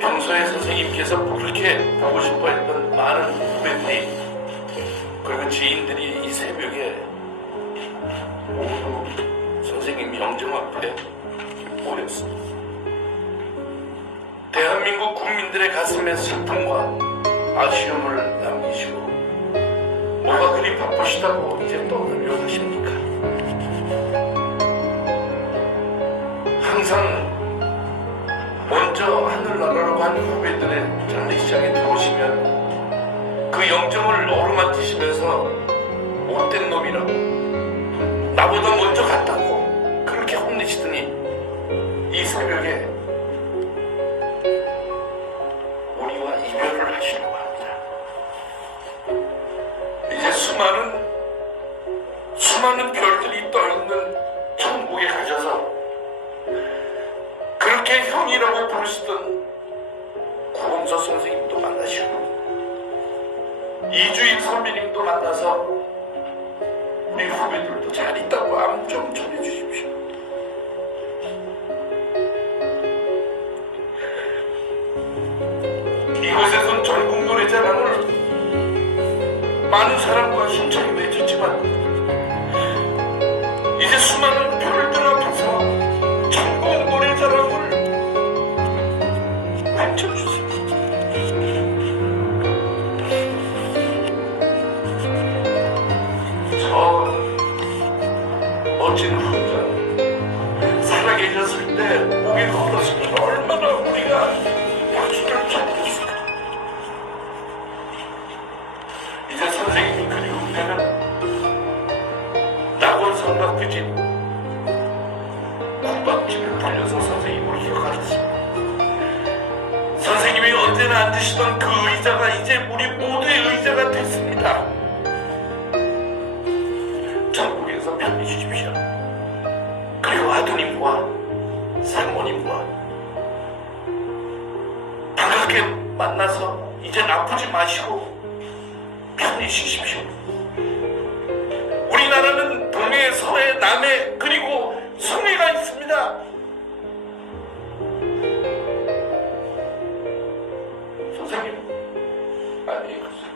평소에 선생님께서 그렇게 보고 싶어 했던 많은 후배들이 그리고 지인들이 이 새벽에 모두 선생님 명정 앞에 모였습니다. 대한민국 국민들의 가슴에 슬픔과 아쉬움을 남기시고 뭐가 그리 바쁘시다고 이제 또 간 후배들의 장례식장에 들어오시면 그 영정을 어루만지시면서 못된 놈이라고 나보다 먼저 갔다고 그렇게 혼내시더니 이 새벽에 우리와 이별을 하시려고 합니다. 이제 수많은 수많은 별들이 떠있는 천국에 가셔서 그렇게 형이라고 부르시던 구범서 선생님도 만나시고 이주일 선배님도 만나서 우리 후배들도 잘 있다고 암 좀 전해주십시오. 이곳에선 전국 노래자랑을 많은 사람과 맺었 살아계셨을 때 목에 걸었으면 얼마나 우리가 박수를 쳤겠을까. 이제 선생님이 그리울 때는 낙원 성악교집 국밥집을 불려서 선생님으로 기억하셨습니다. 선생님이 언제나 앉으시던 그 의자가 이제 우리 모두의 의자가 됐습니다. 전국에서 편히 쉬십시오. 그리고 아드님과 상모님과 반갑게 만나서 이젠 아프지 마시고 편히 쉬십시오. 우리나라는 동해, 서해, 남해 그리고 성해가 있습니다. 선생님, 안녕히 가세요.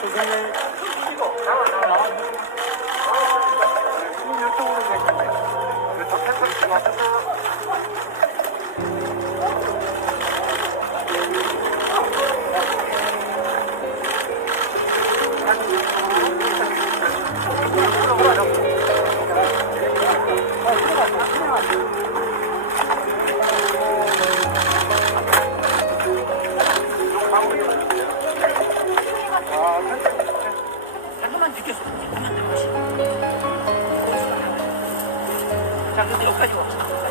선생님 자, 그래서 여기까지 와.